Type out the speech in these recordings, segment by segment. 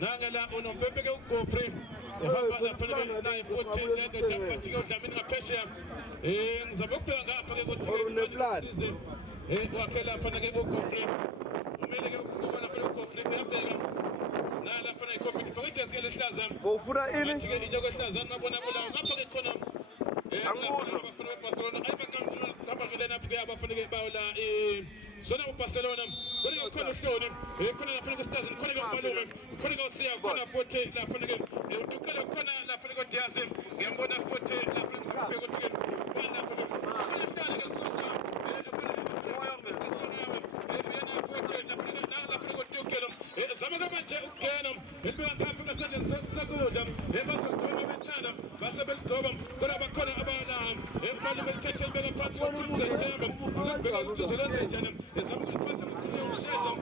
Nangala unompempe ke ukofre uhamba phela naye futhi ngeke udlamini ngaphesheya ngizabe ukubheka ngapha ke ukuthi wakhe lapha ke ukofre umele ke ukuba lapha ukofre uyabheka nalapha na ikopi ifoto ke lehlaza ufuna ini ke inyo lehlaza nabona bulawo ngapha ke khona anguzwa bafuna Barcelona ayibakamthula ngapha ke lena afike abafuna ke bawula sona uBarcelona kodwa khona uhloni khona lapha ke stars khona ke uBalume khona ke usiya khona futhi lapha ke uDukela khona lapha ke Diaz ngiyambona futhi lapha ngizobheka ukuthi ke lapha ke sona ke sosa moya ngesisona yena futhi lapha ke Dukela zama manje ukugena ebeka ngapha ngesandla sakudla basakhona bethanda basebelgoba kodwa bakhona abana ebali belithathela beka phansi kokuzenjeba ukubheka ukuthi uzolenza njani ezama ukufasa ukushesha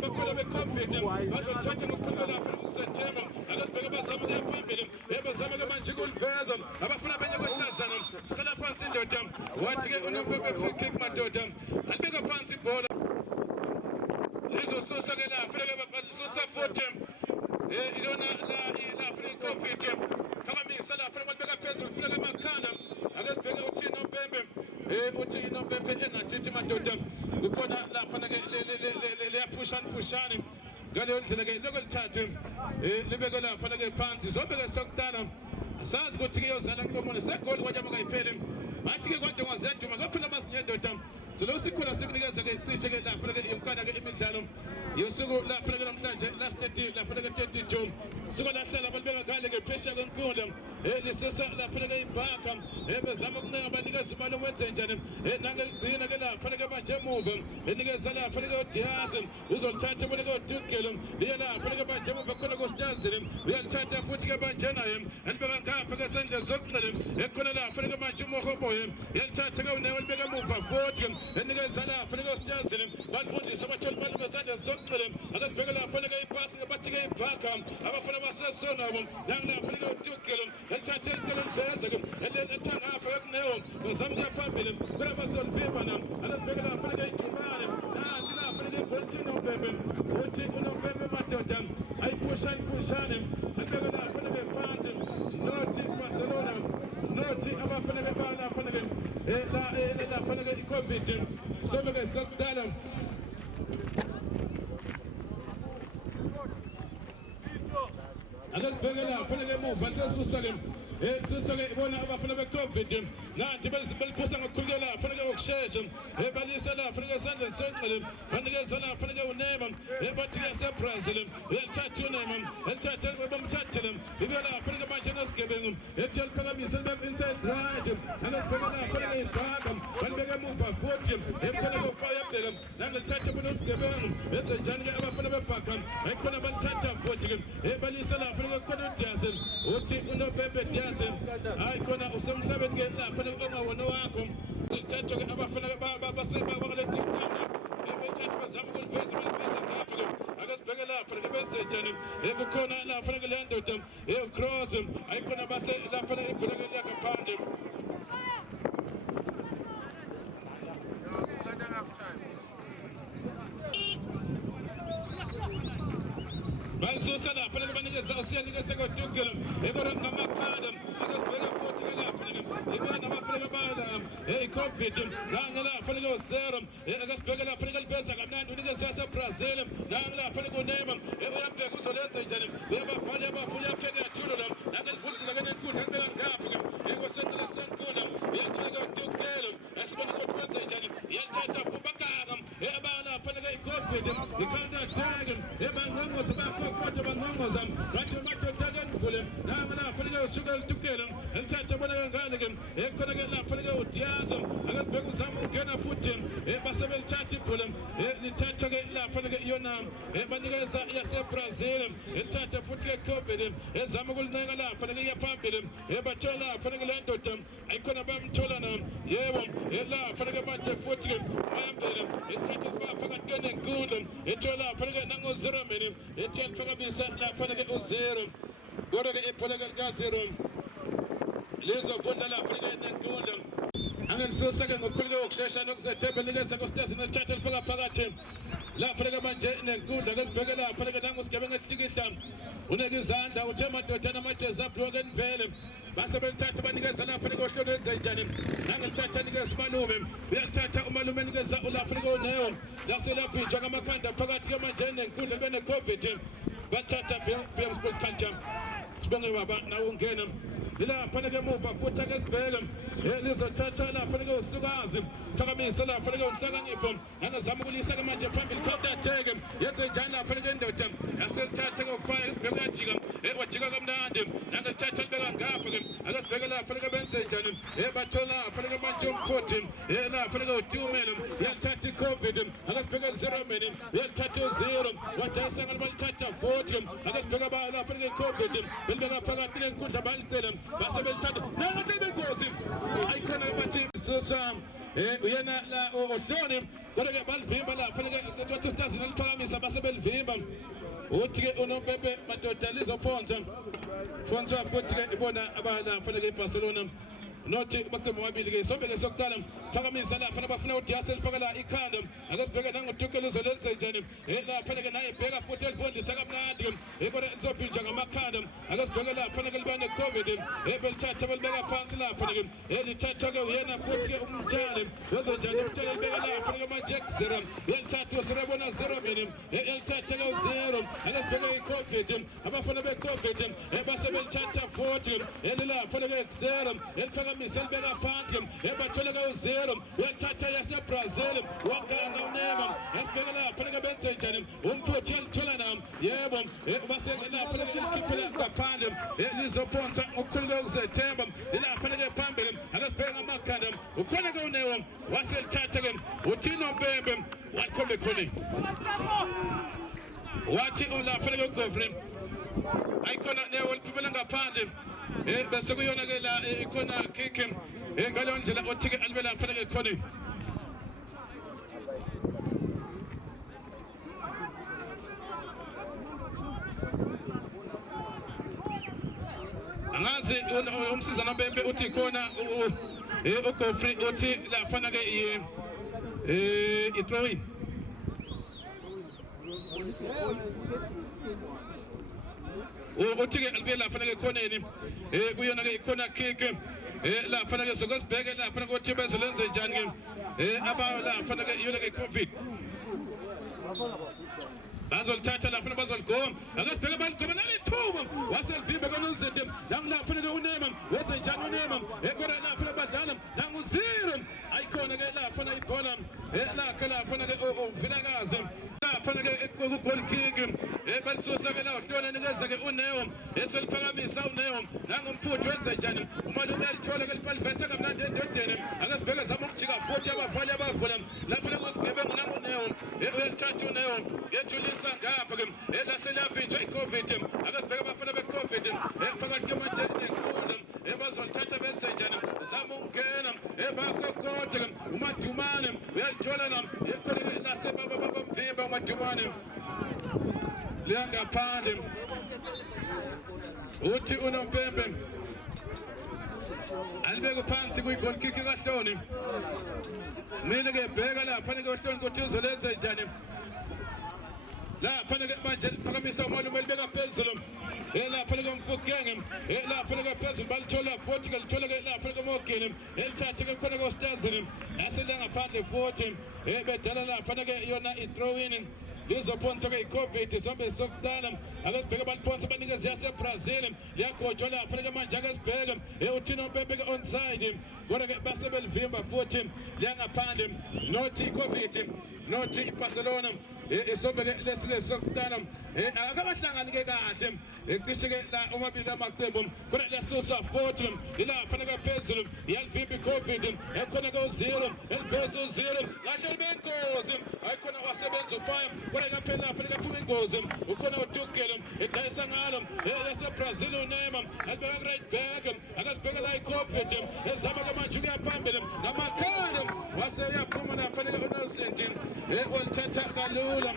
bakhona beconfident bazothatha ngokukhulula lapha ukuzenjeba akasibheka bazama ke phambili bazama ke manje kuliveza abafuna benye kwelazana sala phansi indoda wathi ke unompempe free kick madoda albeka phansi ibhola lizosusa ke lapha baqalisusa futhi ilona la free complete phakamisa lapha balibeka phezulu ufika emakhanda akasibheke uthi nompempe uthi nompempe engajithi madoda kukhona lapha ke liyaphushana ngaleyo ndlela ke lokho lithathu libeke lapha ke phansi zobeke sokudala asazi ukuthi ke yozala inkomo segoli kwanyama kayiphele athi ke kwadwa ngazeduma kaphela masinye ndoda solo sikhona sikunikeza ke cishe ke lapha ke yonkana ke imidlalo yosuku lapha ke namhlanje last 30 lapha ke 30 June sikwalahlala balibeka khale ke pressure kwenkundla lisesa lapha ke ibhaka bezama ukuncenga abanikeza imali wenze njani nangeligcina ke lapha ke manje emuva enikeza lapha ke Diaz uzolithatha bona ke Dukelo liya lapha ke manje emuva khona ko Stars uyalithatha futhi ke manje naye elibeka ngapha ke sendle zokuqala ekhona lapha ke manje uMogoboye yalithatha ke unewe libeka emuva futhi enikeza lapha ke Stars balifundisa abatholi imali besandle zokuqala akasibheka lapha ke ipass ngabathi ke ibhaka abafana basesona lapha ke Dukelo elithatha elikelo liveza ke elithanga apha kunewo bazama ke phambili kodwa bazolivimba nam akasibheka lapha ke ijumane nathi lapha ke Bolton umpempe uthi unompempe madoda ayiphushane akubeka lapha ke phansi nothi Barcelona nothi abafana ke lapha ke lapha ke iCovid sobeke sokudala akasibheka lapha ke emuva sesusa ke bona abafana beCovid nathi beliphusa ngokukhulukela lapha ke ukushesha balisa lapha ke sandle senqele banikeza lapha ke uNeymar bathi ke seBrazil elithatha uNeymar elithatha bamthathela bibe lapha ke manje nesigebengu ethel phakamisa inside right akasibheka lapha ke ibhaka balibeka emuva futhi ekhona ke ufaya bheka nangelithatha bona usigebengu benze njani ke abafana bebhaka ekhona balithatha futhi ke balisa lapha ke khona uDiaz uthi unompempe Diaz hayi khona usemhlabeni ke lapha ongawona wakho sithatha ke abafana baseba kwale tikthana bethatha bazama ukuliveza ngapha ke akasibheke lapha ke benze njani kukhona lapha ke le ndoda cross ayikhona base lapha ibheke yakhe phandle Balsusa lapha ke banikeza usiyanikeza ke Dukelo ekora ngamakhanda akasibheka futhi ke lapha ke ibana abafana bala iCovid nganga lapha ke uzero akasibheka lapha ke libesa kamnandi unikeza yaseBrazil nganga lapha ke uNeymar uyabheka uzolenza njani uyabafana abafuna yapheka yathulo la nakelifundisa ke nenkundla ebeka ngapha ke ekosengela senkundla uyathula ke Dukelo asibona ukuthi wenza njani yalithatha ubakaka abana lapha ke iCovid ikhanda tag ebangongoza bakho bangongoza bathi madoda ke ngivule nanga lapha ke usuka Dukelo elithatha bona ngane ke ekhona ke lapha ke uDiaz akasibheka uzama ukungena futhi basebelithatha ibhola lithatha ke lapha ke iyona banikeza yaseBrazil elithatha futhi ke Covid ezama ukulincenga lapha ke yaphambili bathola lapha ke le ndoda ayikhona bamthola na yebo lapha ke manje futhi ke bayambele elithatha phakathi ke nenkundla ethola lapha ke nango 0 minute ethola phakamisa lapha ke u0 kodwa ke ibhola ke ka0 lizofunda lapha ke nenkundla angenisusa-ke ngokukhululeka ukushesha nokuzethemba nikeza nkosikazi nelithatha lifaka phakathi lapha-ke manje nenkundla kezibheke lapha-ke nangosigebenga ehlikihla uneke izandla uthe madodana amajezi abhloke enivele base belithatha banikeza lapha-ke ohlelo lenza njani nangelithatha nikeza umalume uyalithatha umalume nikeza ulapha-ke uneyo laselaphintsha ngamakhanda phakathi-ke manje nenkundla libe ne-covid bathatha BM Sport Culture sibonge baba nawe ungena lapha-ke emuva futhi ake sibheke lizothatha lapha-ke usukazi phakamisa lapha-ke unhlakanipho angazama ukulisa-ke manje phambili counter-attack yenze njani lapha-ke indoda yaselithatha-ke ufaya esibheke kajika wajika kamnandi nangelithatha libeka ngapha-ke ake sibheke lapha-ke benze njani bathola lapha-ke manje umfuthi lapha-ke utumelo yalithatha i-covid ake sibheke 0 mini yalithatha u-0 wadayisa ngalo balithatha 40 ake sibheke lapha-ke i-covid belibeka phakathi lenkundla balicela base belithatha nangathi bengozi ayikhona bathi sisam uyena la ohloni kodwa-ke balivimba lapha-ke wathi sitazini aliphakamisa base belivimba uthi-ke unompempe madoda lizophonsa phonswa futhi-ke ibona abalapha-ke eBarcelona nothi baqembu amabili-ke sobe-ke sokuqala phakamisa lapha bafuna uDiase lifaka la ikhanda ake sibheke nangoTukelo uzolenze njani lapha-ke naye ebheka futhi elifundisa kamnandi kodwa lizophintsha ngamakhanda ake sibheke lapha-ke liba ne-covid belithatha belibeka phansi lapha-ke lithathwa-ke uyena futhi-ke umtshali wenze njani umtshali libeka lapha-ke manje 0 yelithatha usirebona 0 mini yelithatha-ke u-0 ake sibheke i-covid abafana be-covid base belithatha 40 lilapha-ke 0 eliphakamisa elibeka phansi bathola-ke u-0 yelithatha yaseBrazil waganga unema yasibheke lapha-ke benze njani umfuthi yalithola nam yebo base lapha-ke ilikhiphela ngaphandle lizophonsa ukukhululeka ukuzethemba lilapha-ke phambili ake sibheke ngamakhanda ukhona-ke unewo waselithatha-ke uthino mpembe wakhombe khoni wathi ulapha-ke uGovrin ayikhona newo liphumela ngaphandle bese kuyona-ke la ikhona kiki ngaleyo ndlela othi-ke alibe lapha-ke khona angazi umsiza nompempe uthi khona uGovrin uthi lapha-ke i-throwing uthi-ke alibuye lapha-ke khoneni kuyona-ke ikhona kick lapha-ke sokosibheke lapha-ke uthi bezolenze njani-ke lapha-ke iyona-ke i-covid bazolithatha lapha bazoligoma ake sibheke baligoma nalithuba waselivimba konozende nangilapha-ke unema wenze njani unema kodwa lapha badlala nangu-0 ayikhona-ke lapha ibhola lakhe lapha-ke uvilakazi lapha-ke ku-goal kick balisusa-ke la uhlona nikeza-ke unewo eseliphakamisa unewo nangumfuthi wenze njani umalume yalithola-ke lipalivese kamnandi endodeni ake sibheke zama ukujika futhi abavali abavula lapha-ke kusigebengu nangunewo uyalithatha unewo yethulisa ngapha-ke laseliyaphintsha i-covid ake sibheke abafana be-covid phakathi kemajeni nenkundla bazolithatha benze njani zama ukungena bakokoda umadumane uyalithola nam yekhona lasebabamvimba umadumane liyangaphandle uthi unompempe alibeke phansi kuyi-goal kick kahloni mina-ke bheka lapha-ke uhloni ukuthi uzolenze njani lapha-ke manje liphakamisa umalume libeka phezulu lapha-ke umfukenge lapha-ke phezulu balithola futhi-ke lithola-ke lapha-ke mogini elithathe-ke khona-ke ostazini yaselangaphandle futhi bedala lapha-ke yona i-throwing lizophonswa-ke i-covid sombe sokuqala ake sibheke baliphonsa banikeze yaseBrazil liyagojwa lapha-ke manje ake sibheke uthino mpempe-ke onside kodwa-ke base belivimba futhi liyangaphandle nothi i-covid nothi iBarcelona isobe-ke lesi-ke sokuqala akabahlangani-ke kahle cishe-ke la omabili amaqembu kodwa liyasuswa futhi ilapha-ke phezulu iyalivimba i-covid ekhona-ke u-0 eliveze u-0 kahle libengozi ayikhona wasebenza ufaya kodwa kaphela lapha-ke aphuma ingozi ukhona uTukelo edayisa ngalo yaseBrazil unema alibeka ku-right back ake sibheke la i-covid ezama-ke manje ukuya phambili ngamakhanda wase uyaphuma lapha-ke uNelson walithatha kalula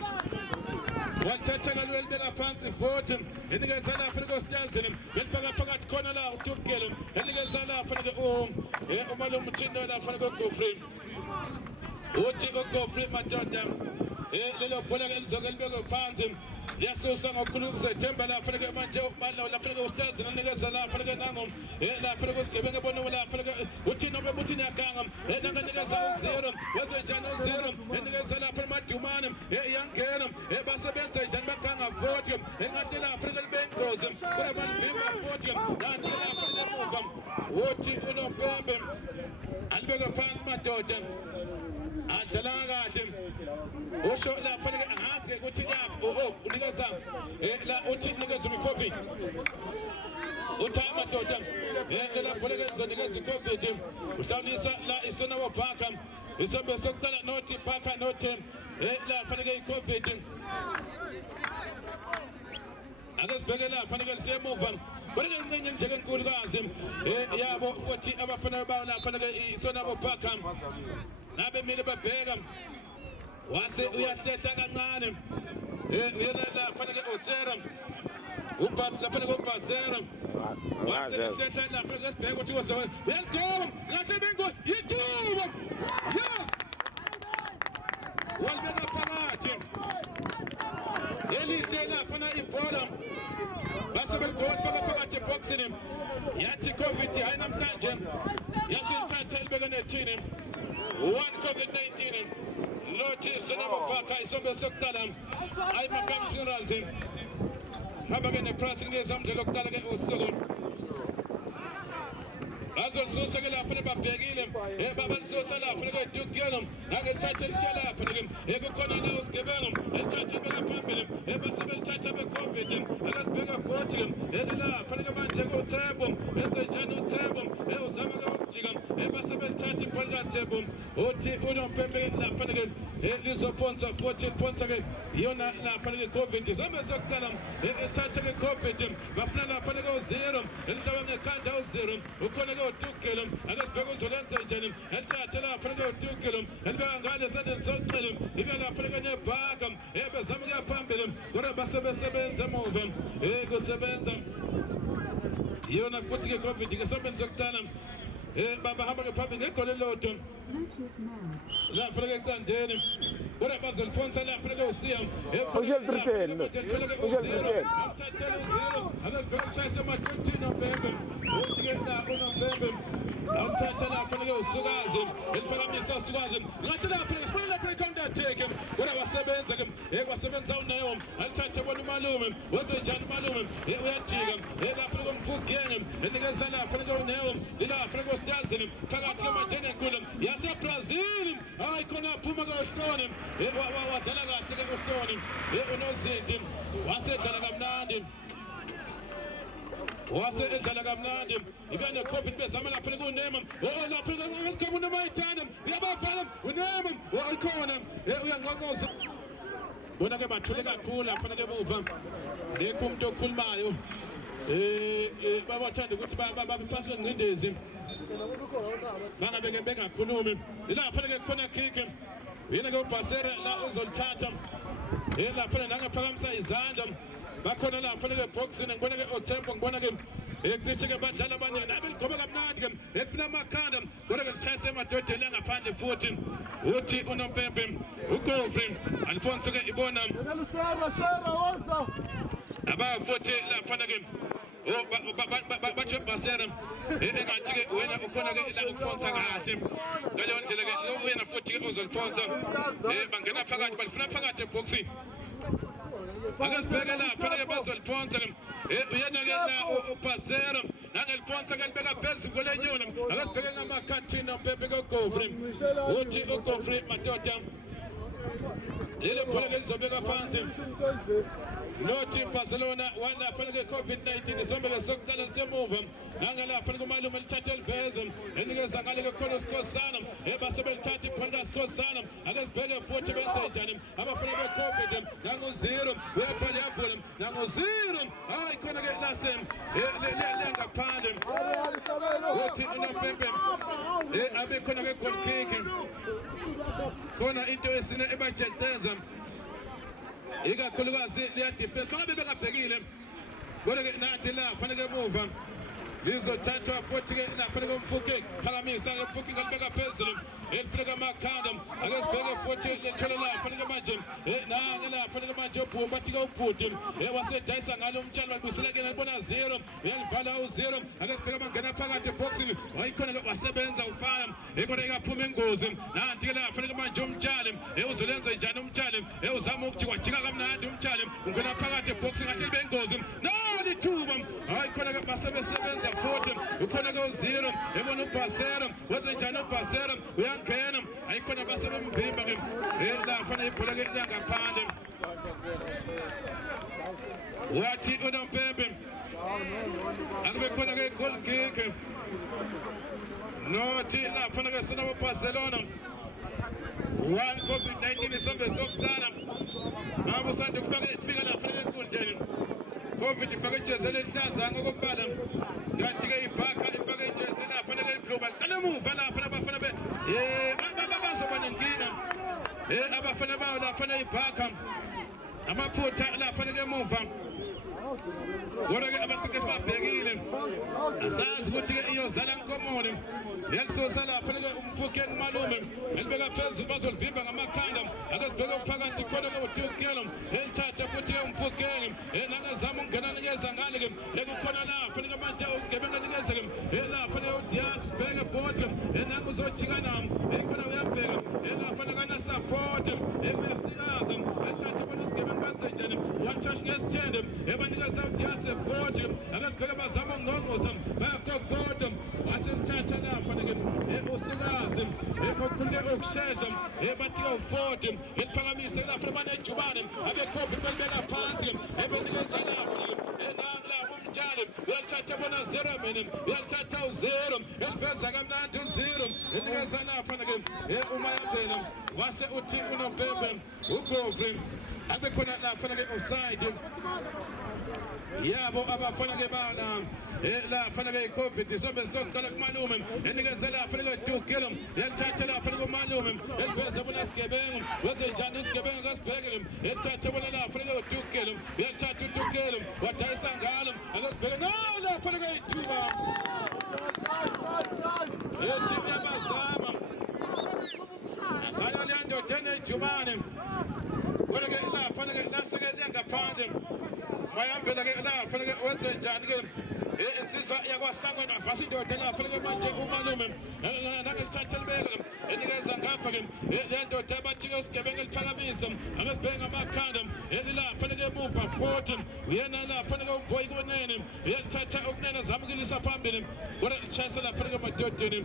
wathatha lwelibeka phansi futhi enikeza lapha nkositazini belifaka phakathi khona la uTukelo enikeza lapha ke umalume uthino lapha koGofrey uthi uGofrey madoda lelo bhola ke lizoke libekwe phansi yasusa ngokukhulu ukuzethemba lapha ke manje ubala lapha ke uStazini enikeza lapha ke nango lapha ke uSigebenge bona lapha ke uthi noma uthi nyakanga nanganikeza u0 wenze njani u0 enikeza lapha emadumane iyangena basebenza njani baganga vote engathi lapha ke libengozi kule balivimba vote kanti lapha emuva uthi uNompembe alibeke phansi madoda adlala kahle usho lapha ke angazi ke ukuthi lapho unikeza la uthi nikeza uMkovi uthaya madoda la bhola ke zonikeza iCovid uhlawulisa la isona wabhaka isombe sokuqala nothi bhaka nothi lapha ke iCovid akasibheke lapha ke lisemuva kodwa ngincenye nje enkulukazi yabo futhi abafana bawo lapha ke isona wabhaka nabe mile babheka wase uyahlehla kancane uyena lapha ke Osera ubhasi lapha ke uBhazera wase uhlehla lapha ke sibheka ukuthi wazo welcome ngathi bengo yitubo yes walibeka phakathi elide lapha na ibhola base belgol phakathi boxing yathi Covid hayi namhlanje yasilithatha libeke nethini one COVID-19 Loti Sonamo Parka isombe sokuqala ayi Makam Funerals hamba ke nepressing lezamdle lokuqala ke usuku bazolususa ke lapha babhekile babalisusa lapha ke Dukelo ngake lithatha lishala lapha ke kukhona la uSigebenge lithatha beka phambili basebelithatha beCovid akasibheka futhi lapha ke manje uThebo enze njani uThebo uzama ke ukujika basebelithatha ibhola kaThebo uthi uNompembe lapha ke lizophonsa futhi phonsa ke yona lapha ke Covid izombe sokuqala lithatha ke Covid bafuna lapha ke u0 elitawa ngekhanda u0 ukhona ke uTukelo akasibheka uzolenza njani elithatha lapha ke uTukelo elibeka ngale sandeni sokuqala ibe lapha ke nebhaka bezama ke phambili kodwa basebenza emuva kusebenza yona futhi ke Covid ke sombe sokuqala baba hamba ke phambili ngegoli lodwa lapha ke Ntandeni kodwa bazoliphonsa lapha ke uSiya akasibheka ushayisa ama-20 November uthi ke la uNovember awuthatha lapha ke uSukazi eliphakamisa uSukazi ngathi lapha ke sibona lapha icounter attack kodwa basebenza ke basebenza uNeo alithathe bona umalume wenze njani umalume uyajika lapha ke umfugenge enikeza lapha ke uNeo lapha ke uStazini phakathi kwamajene enkulu yaseBrazil hayi khona phuma ke uHloni wadlala kahle ke uHloni uNozinti wasedlala kamnandi wasedlala kamnandi ibane Covid bezama lapha kuNema lapha ngikho uNomayithanda uyabavala uNema ukhona uyanqonqoza bona ke bathule kakhulu lapha ke emuva lekho umuntu okhulumayo babathanda ukuthi baphase ingcindezi bangabe ke bengakhulumi lapha ke khona kick yena ke uBhazera la uzolithatha lapha nangaphakamisa izandla bakhona lapha ke boxing ngibona ke uThembo ngibona ke ekuthi ke badlala abaningi nabe ligoba kamnandi ke ekufuna amakhanda kodwa ke lishayise emadodeni angaphandle futhi uthi uNompembe uGofrey Alfonso ke ibona abafuthi lapha ke bathi Bhazera engathi ke wena ukhona ke la ukuphonsa kahle ngaleyo ndlela ke wena futhi ke uzoliphonsa bangena phakathi balifuna phakathi eboxing akasibheke lapha ke bazoliphonsa uyena ke la uBhazera nangeliphonsa ke libeka phezulu kolenyoni akasibheke ngamakhathini Nompembe ke uGofrey uthi uGofrey madoda lelo bhola ke lizobeka phansi Nothi Barcelona wana fanele COVID-19 isombe ke sokuqala semuva nangalapha kumalume lithatha eliveze enikeza ngale ke khona uSikhosana basebelithatha ibhola kaSikhosana akasibheke futhi benze njani abafana beCovid nangu0 uyaphala yabhola nangu0 hayi khona ke lasen lengaphandle uthi uNompembe abe khona ke goal kick khona into esine ebajetenza ikakhulukazi liyadiphe fanele bebekabhekile kodwa-ke nathi la fanele emuva lizothathwa futhi-ke la fanele umfuke phakamisa-ke umfuke ngalibeka phezulu elifika amakhanda ake sibheke futhi lethole la fanele manje nange la fanele manje ubhumba athi-ke ubhuti wasedayisa ngalo umtshalo balibuyisela-ke nalibona 0 uyalivala u-0 ake sibheke bangena phakathi eboxini wayikhona-ke wasebenza ufana kodwa ikaphuma ingozi nanti-ke la fanele manje umtshali uzolenza njani umtshali uzama ukuthi wajika kamnandi umtshali ungena phakathi eboxini ngathi libe ingozi nalithuba hayi khona-ke basebesebenza futhi ukhona-ke u-0 ebona ubhasera wenze njani ubhasera uyangena ayikhona basebemvimba-ke la fanele ibhola-ke langaphandle wathi unompempe akube khona-ke i-goal kick nothi la fanele sinabo Barcelona 1 COVID-19 isonto sokudala ngabe usanda kufika la fanele enkundleni COVID ifake ijezi elihlaza ngokombala kanti-ke ibhakha ifake ijezi lapha nekeyiblue qala emuva lapha abafana bazoba nenkinga abafana bayo lapha neyibhakha amaphutha lapha nekemuva kodwa-ke abaqeqeshi babhekile asazi ukuthi-ke iyozala nkomole yalisosa lapha umfuke kumalume elibeka phezulu bazolivimba ngamakhanda ake sibheke phakathi khona-ke udukelo elithatha futhi-ke umfukeni nangezama ukungena nikeza ngale-ke kukhona lapha manje usigebenga nikeze-ke lapha udias sibheke futhi nange uzojika nami khona uyabheka lapha nekanasapoti kuyasikaza elithatha bona usigebenga benze njani one touch ngesithende banikeza udias futhi ake sibheke bazama ukungqongqoza bayagogoda waselithatha lapha usikazi ngokhululeka ukushesha bathi-ke u-40 eliphakamise lapha banejubane abe-COVID belibeka phansi benikeza lapha nanglapha umtshali uyalithatha bona 0 mina uyalithatha u-0 eliveza kamnandi u-0 enikeza lapha-ke umayandela wase uthi unompempe ugovi abe khona lapha-ke offside yabo abafana-ke bala lapha-ke i-COVID isombe sokuqala kumalume enikeze lapha-ke udukelo yalithatha lapha-ke umalume eliveze bona sigebengu wenze njani isigebengu kasibheke elithathe bona lapha-ke udukelo yalithatha udukelo wadayisa ngalo akesibheke lapha-ke ithuba etimu yabazama asala liyandoda enejubane kodwa-ke lapha-ke laseke liyangaphandle bayambela-ke lapha-ke wenze njani-ke insizwa yakwasangweni wavasa indoda lapha-ke manje umalume nangelithatha libeke enikeza ngapha-ke le ndoda bathi-ke usigebenga eliphakamisa akesibheke ngamakhanda elilapha-ke emuva futhi uyena lapha-ke uboyi kunene elithatha ukunene zamukilisa phambili kodwa litshayisa lapha-ke emadodeni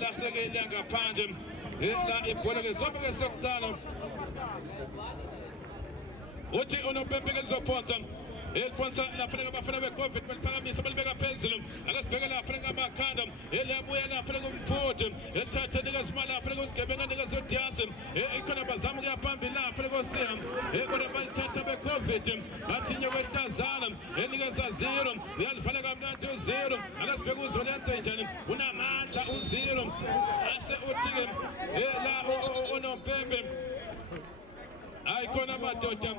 laseke liyangaphandle la ibhola-ke zonke-ke sokudala uthi unompempe-ke lizophonsa eliphonsa lapha-ke abafana be-COVID baliphakamisa balibeka phezulu akesibheke lapha-ke amakhanda eliyabuya lapha-ke umfuthi elithatha nikezima lapha-ke usigebenga nikeze udiasi ikhona bazama ukuya phambili lapha-ke osiya kodwa balithatha be-COVID bathi nyokwelihlazana enikeza 0 uyalivala kamnandi u-0 akesibheke uzolenze njani unamandla u-0 ase uthi-ke la unompempe ayikhona amadoda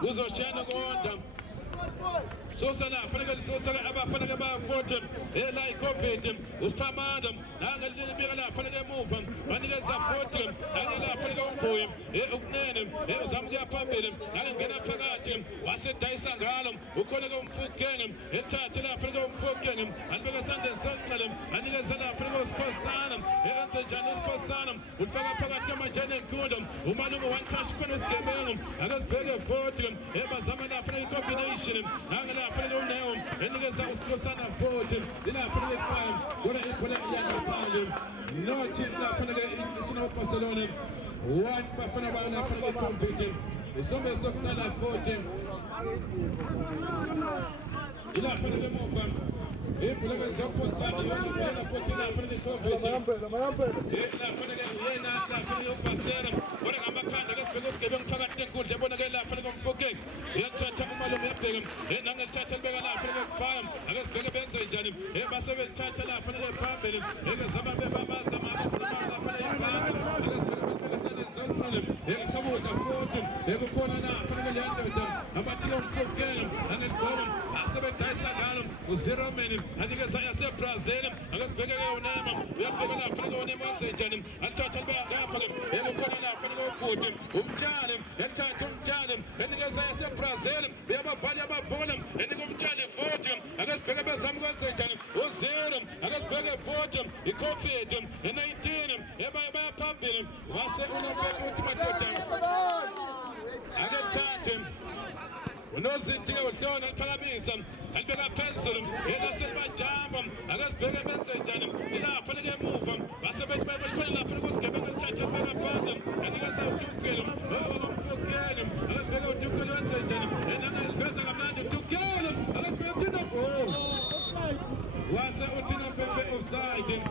kuzoshayana konda sosa lapha-ke lisosa-ke abafana-ke baya-40 la i-COVID usiphamanda nangelibika lapha-ke emuva banikeza 40 nangelapha-ke umvuyi ukunene uzama ukuya phambili nangengena phakathi wasedayisa ngalo ukhona-ke umfukenge elithathe lapha-ke umfukenge alibeka esandleni sokuqala anikeza lapha-ke usikhosana enze njani usikhosana ulifaka phakathi kwemanjeni enkundla umalume one touch khona usigebengu akesibheke 40 bazama lapha-ke i-combination nangelapha-ke uneho enikeza usikhosana 40 ilapha-ke iqala kodwa ibhola iyangaphandle nothi lapha-ke isinabo Barcelona 1 bafana bayo lapha-ke i-compete isombe sokuqala 40 ilapha-ke emuva ibhola-ke lizophonsana yona futhi lapha-ke i-compete lapha-ke yena lapha-ke ubhasera kodwa ngamakhanda kesibheke usigebengu phakathi tenkundla ebonake lapha-ke umfukeng uyalithatha umalume uyabheka nangelithatha libeka lapha-ke kuphaya akesibheke benze njani basebelithatha lapha-ke phambili ekezama bebabazama abafuna lapha-ke ibhanga akesibheke belibeka esandleni sokuqala sabuza futhi Fortune ekukhona lapha ngelandoda abathi umfukela anegoma asebedayisa ngalo u0 minute anikeza yaseBrazil akasibheke uNema uyabheka lapha uNema wenze njani alithatha lapha ekukhona lapha ngofuthi umtshali ethatha umtshali enikeza yaseBrazil uyabavanya ababhola enika umtshali futhi akasibheke bezama ukwenze njani u0 akasibheke futhi iCovid 19 ebayaphambili wase unompembe uthi madoda akathathe unozinti-ke uhlona aliphakamisa alibeka phezulu elaselibajamba akasibheke benze njani ilapha leke emuva basebelikhona lapha kusigebenga lithatha alibeka phansi anikeza uDukelo umfukelo akasibheke uDukelo wenze njani enangaliveza kamnandi uDukelo akasibheke uthina goal wase uthina mpembe offside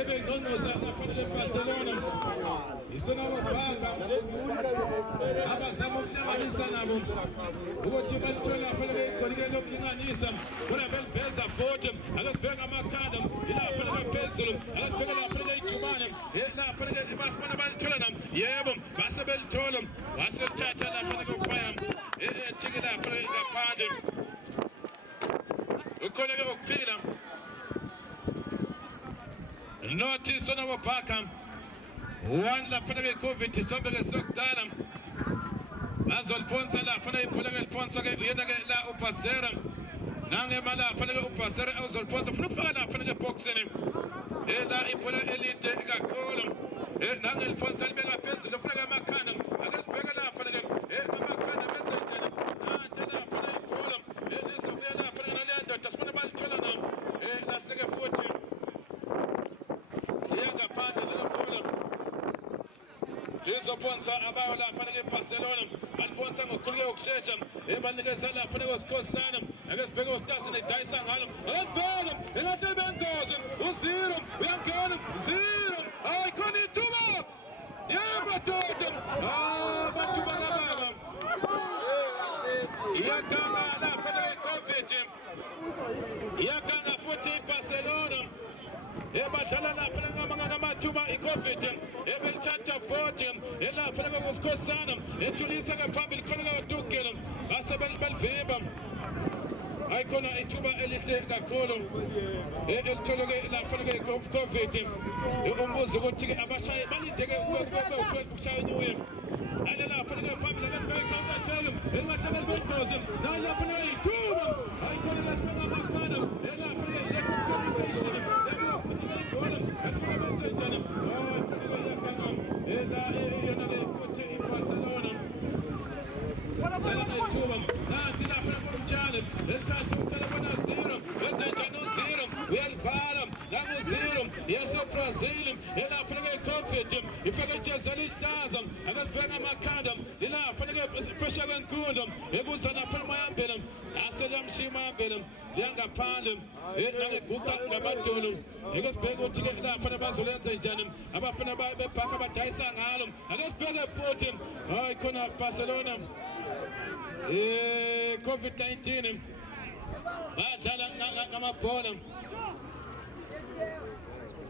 ebengqongqoza lapha leBarcelona isona wabhaka abazama ukuhlanganisa nabo ukuthi balithola lapha legolike lokulinganisa bona beliveza futhi akasibheka amakhanda ilapha lephezulu akasibheka lapha lejubane lapha lebasibona balithola nabo yebo base belithola waselithatha lapha lekufaya ethike lapha ngaphandle ukhona ke ukuphila notice on our Packham. One la Panaga COVID is over the Sokdana. As well, Ponsala, Panaga Ponsa, La Upasera. Nangamala, Panaga Upasera, also Ponsa, Flufala, Panaga Boxing. Ella Ipola Elite Gacolum. Nangal Ponsa Mega Pes, the Fraga Macanum. I just Pegala Panaga, Macana, Antela Panaga Polum. It is a Villa Panaga, Tasmanabal Cholanum. La Sega 14. Yanga pande la kola lezo ponza abayo la fanele Barcelona alponza ngokukhuleka ukushesha ebanikeza la fanele uSkhosana akasibheka uStas nedayisa ngalo akasibheka elathi bengozi u0 uyangena 0 ayikho ithuba yebo dodo bathuba lababa iyaganga la fanele COVID iyaganga futhi Barcelona ebadlala lapha ngamathuba iCovid ebelithatha vote elapha ngoSkhosana ethulisa ngaphambili khona uDukelo basebelivimba ayikhona ithuba elihle kakhulu elitholoke lapha ngeCovid umbuzo ukuthi abashayi balindeke ukushaya inyuye ale lapha ngaphambili ngabheka uMathelo emathabeli bengozi nalapha ngayithuba ayikhona lasibona amakhanda elapha ngecommunication Brazil, ela pega COVID, e pega Jezalitaza, agora pega Macadam, e lá pega pressure and Kundam, e gosta na Palmayambelum, Asadam Shimambelum, Yanga Pandum, e Guta Gabatulum, e goes pego to get that for the Basolenta Janum, about Panaba Pacaba Tyson Alum, and let's pega Putin, I couldn't Barcelona, COVID-19, Dala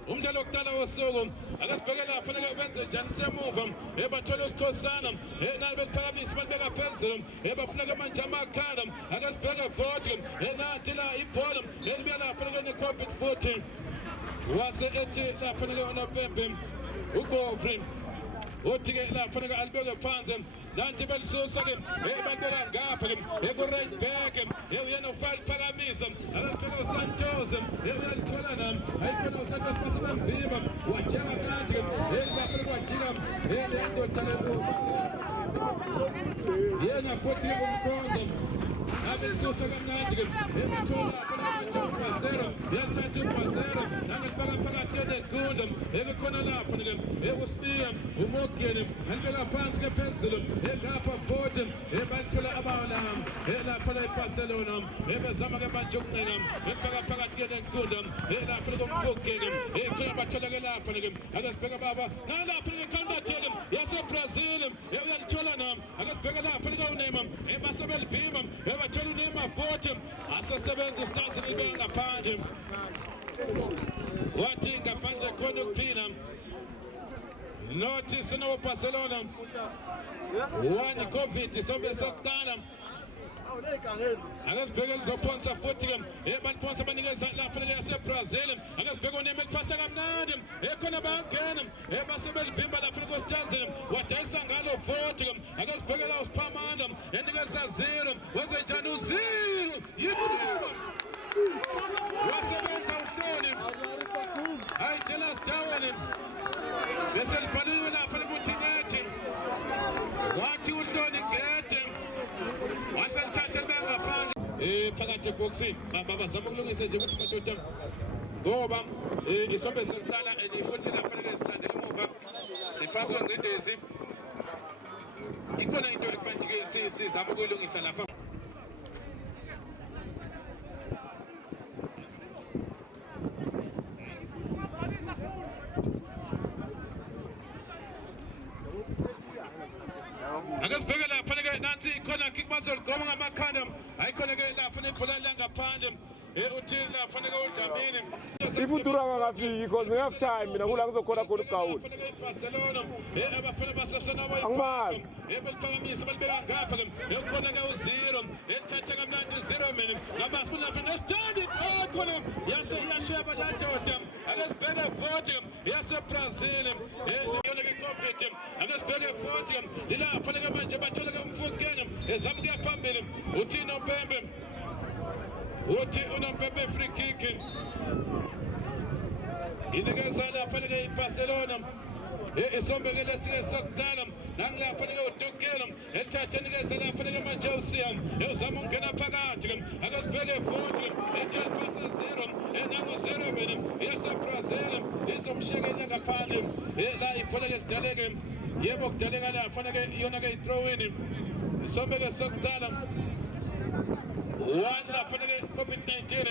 umdlalo wokuqala wosuku akasibheke lapha benze njani semuva ebathola uSkhosana nalibeliphakamisa balibeka phezulu ebafuneka manje amakhanda akasibheke vote nathi la ibhola elibuya lapha neCovid 14 wase ethi lapha uNopembe uGofri uthi-ke lapha alibeke phansi nanti belisusa-ke balibeka ngapha ekuRedback uyena ufaliphakamisa akasibheka uSantos uyalithola nami ayikhona uSantos basebamviba wajika mnandi lapha wajika leyandodana yena futhi umkhonzo abelisusa kamnandi-ke ebathola Barcelona yathatha uBarcelona nangifaka phakathi neGunda ekukhona lapha ekuSpiya umogeni alibeka phansi phezulu engapha vote ebathola abalam lapha eBarcelona ebezama-ke manje ukuqina efaka phakathi neGunda lapha kumfukeke ekhona bathola-ke lapha akasibheka baba nalapha eCanada yaseBrazil uyalithola nami akasibheka lapha uNeymar ebasebelivimba ebathola uNeymar vote asesebenza uStas libeka ngaphandle wathi ngaphandle khona ukuphila Notice no Barcelona. One COVID isombe sokuqala. Akasibheka lizophonsa futhi ke ebantu abanikeza lapha yaseBrazil akasibheka uNeymar phasa kamnandi ekhona bayangena basebelivimba lapha enkositazini wadayisa ngalo vote akasibheka la usiphamanda enikeza 0 wenze njani u0 yithuba wasebenza uhloni hayi tell us down bese libhaliwe lapha ku-internet wathi uhloni ngede wasalithatha ngaphandle phakathi eboxini bazama ukulungisa nje ukuthi madoda ngoba isombe sokuqala futhi lafanele silandele emuva sifaswe ngcindezi ikhona into ekufanele sizama ukuyilungisa lapha akasibheke lapha ke nansi ikhona kick bazolgoma ngamakhanda ayikhona ke lapha nebhola langaphandle uthi lapha ke uDlamini ifutura ngafiki because we have time mina kula ngizokhona khona uGawuli Barcelona abafana basasana angimazi beliphakamisa balibeka ngapha ke ukhona ke u0 elithatha kamnandi 0 mina ngabasi lapha ngesithandi khona yaseyashaya balandoda akasibheke vote yaseBrazil yona ke compete akasibheke vote lilapha ke manje bathola ke umfukeni ezama kuya phambili uthi noPembe unoPembe free kick inikeza lapha ke iBarcelona isombe lesike sokuqala nangilapha ke uDukelo elithatha nikeza lapha ke manje uSiam uzama ukungena phakathi ke akasibheke vote ejel pass 0 nangu 0 mina yaseBrazil izomshekela ngaphandle la ibhola ke kudaleke yebo kudaleka lapha ke iyona ke i-throw in isombe ke sokuqala one lapha ke COVID-19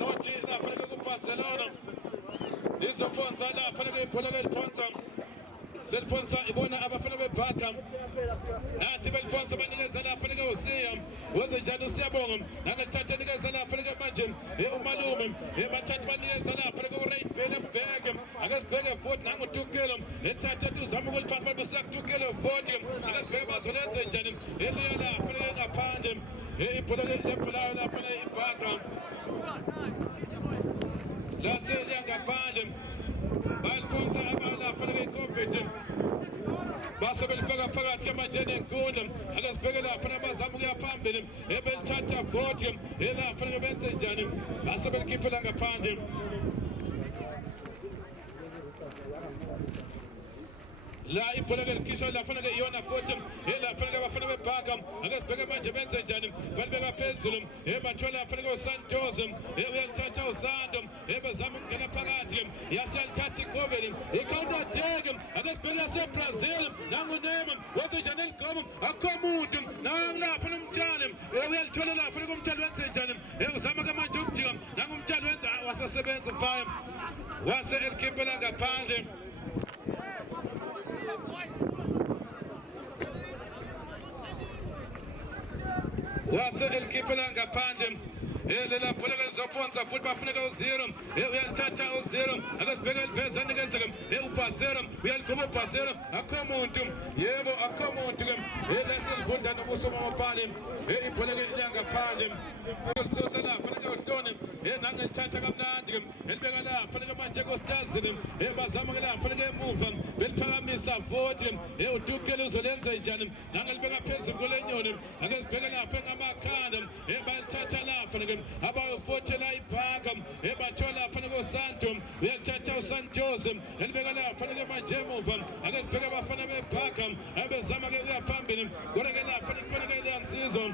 nothi lapha ke kuBarcelona lizophonsa lapha ke ibhola ke liphonsa seliphonsa ibona abafana bebhaka nathi beliphonsa banikeza lapha ke uSiam wenze njani usiyabonga nangelithatha nikeza lapha ke manje umalume bathatha banikeza lapha ke uRaybenberg akasibheke vote nanguDukelo elithatha uzama ukuliphasa balibisa kuDukelo vote akasibheke bazolenza njani eliya lapha ke ngaphandle ibhola ke lebhola lapha ibhaka laseliya ngaphandle baliphonsa lapha ke COVID base belifaka phakathi kwamajene enkundla akasibheke lapha nabazama ukuya phambili belithatha vote lapha ke benze njani base belikhiphela ngaphandle la ibhola ke likhishwa lapha ke iyona vote lapha ke abafana bebhaka akasibheke manje benze njani balibeka phezulu bathola lapha ke uSantos uyalithatha uSando bezama ukungena phakathi yasalithatha iCovid icounter attack akasibheke yaseBrazil nanguNeymar wenze njani eligoma akho umuntu nangilapha nomtshali uyalithola lapha kumtshali wenze njani uzama ke manje ukujika nangumtshali wenza wasesebenza mfaya wase elikhiphela ngaphandle wase elikhiphela ngaphandle lela bhola lizophonsa futhi bafuneka u0 uyalithatha u0 akasibheka eliveza nikezeke uBarcelona uyaligoma uBarcelona akho umuntu yebo akho umuntu ke leselivunda nobusoma mabhali ibhola ke langaphandle lisosa lapha ke uhloni nangelithatha kamnandi ke elibeka lapha ke manje kositazini bazama ke lapha ke emuva beliphakamisa vote uDukelo uzolenza njani nangelibeka phezulu kolenyoni akasibheka lapha ngamakhanda balithatha lapha ke abavotela ibhaka bathola lapha ke uSanto uyalithatha uSantos elibeka lapha ke manje emuva akasibheka abafana bebhaka abezama ke kuya phambili kodwa ke lapha ikhona ke leyansizwa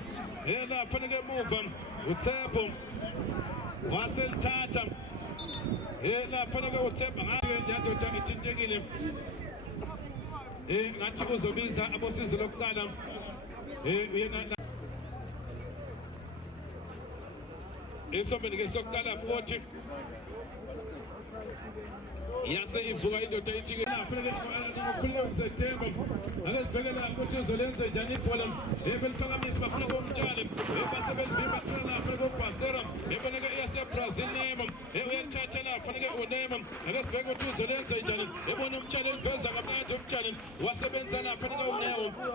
lapha ke emuva uThepho waselithatha lapha ke uThepho ngandoda ithintekile ngathi kuzobiza abosizo lokuqala uyena isombe ke sokuqala 40 yase ivuka indoda ithi ngokhuleka uSeptember akasibheke lapho ukuthi uzolenza njani ibhola beliphakamisa bafuna kumtshali base belivimba khona lapho kuBarcelona eboneke yaseBrazil Neymar uyalithatha lapho ke uNeymar akasibheke ukuthi uzolenza njani ebona umtshali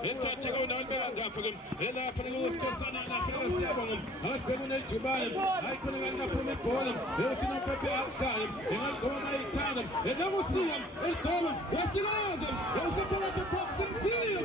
elithatheke unawulibeka ngapha-ke elapha-ke usikhosana lapha-ke siyabonga akasibheka unelijubane hayi khona kani kaphuma ibhola eyothi nopepe akudala engaligoma mayithanda enakusiya eligoma wasikaza usephakathi ephokisisile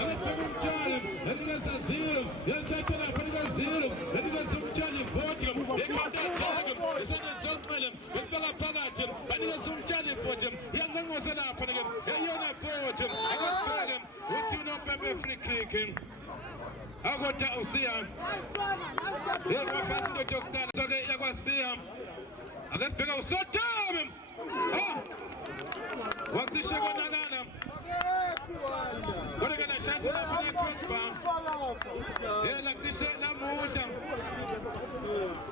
Agasibheka umtshali enikeza zero yelithatha lapha enikeza zero enikeza umtshali voti ekhanda atheke esandleni sonqele bekubeka phakathi banikeza umtshali voti uyanqonqoza lapha eyona voti akasibheke uthi unopepe free kick akoda usiya wafasi indoda yokuqala soke yakwasibiya akasibheka usodame waktishe konakala kodwa kana shansi lapha ne-crossbar laktishe lamudla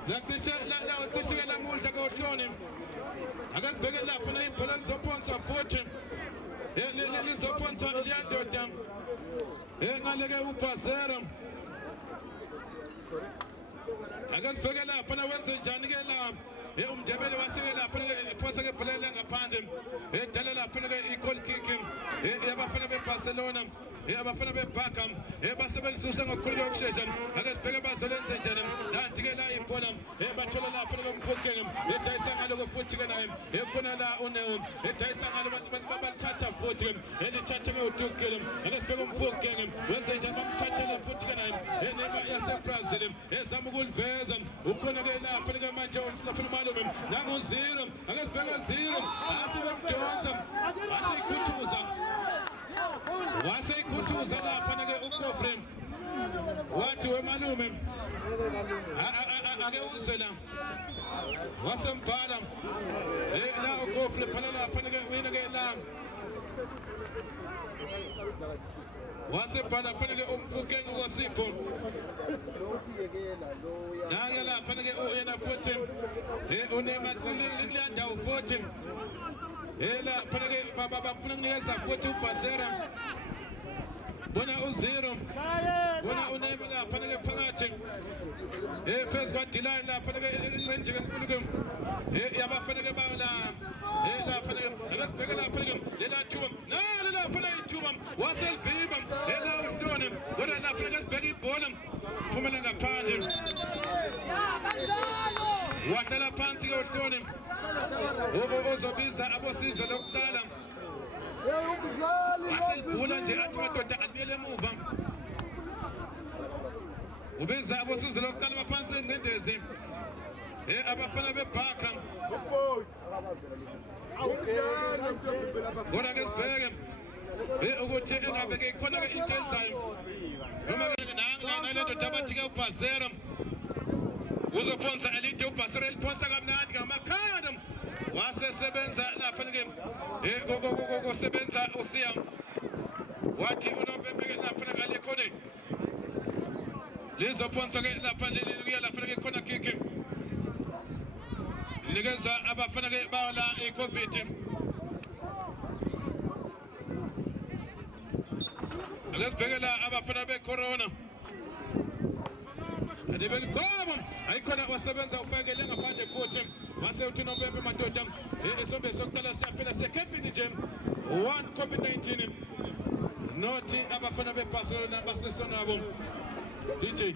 laktishe lamudla kohloni akasibheke lapha ibhola lizophonswa futhi lizophonswa liyandoda ngaleke ubhazera akasibheke lapha wenze njani-ke la umdebele waseke lapha iphosa ke ibhola ngaphandle edala lapha i-goal kick yabafana beBarcelona abafana beBarca basebenzisa ngokukhulu yokushesha ake sibheke bazolenze njani nanti-ke la ibhola bathola lapha umfukenge edayisa ngalo futhi-ke naye khona la uneo edayisa ngalo balithatha futhi-ke elithathe-ke udukile ake sibheke umfukenge wenze njani bamthathele futhi-ke naye nema yaseBrazil ezama ukuliveza ukhona-ke lapha manje lafuna malume nanguzilo ake sibheke zilo asibemdonsa waseyikhuthuza lapha-ke ukofre wathi wemalume ake uzwe la wasembhala la ukofre phala lapha-ke wina-ke la wasebhala phana-ke umfukenge kwasipho nake lapha-ke yena futhi kuleya ndawo futhi lapha-ke bafuna kunikeza futhi ubhazera bona uzero bona unema lapha-ke phakathi phezu kwadilani lapha-ke encenjeke enkulu-ke yabafana-ke bala lapha-ke akasibheke lapha-ke lela thuba nalo lapha-ke ithuba waselivimba ela untoni kodwa lapha-ke asibheke ibhola phumela ngaphandle wahlala phansi-ke uhloni ozobiza abosizo lokuqala waselibhula nje athi madoda alibuyele emuva ubiza abosizo lokuqala baphansi lengcindezi abafana beBarca kodwa-ke sibheke ukuthi engabeke ikhona-ke into ezayo noma-ke nale ndoda abathi-ke ubhazera uzophonsa elide ubhazera eliphonsa kamnandi ngamakhanda wasesebenza lapha-ke kosebenza usiya wathi unompempe-ke lapha-ke alekhone lizophonsa-ke lapha liya lapha-ke khona kiki linikeza abafana-ke bala i-COVID ake sibheke la abafana be-corona Belikomo ayikhona wasebenza ufakele ngaphandle futhi mase uthi nompempe madoda esombe sokuqala siyaphela sekhepini nje 1 COVID-19 nothi abafana beBarcelona basesonabo DJ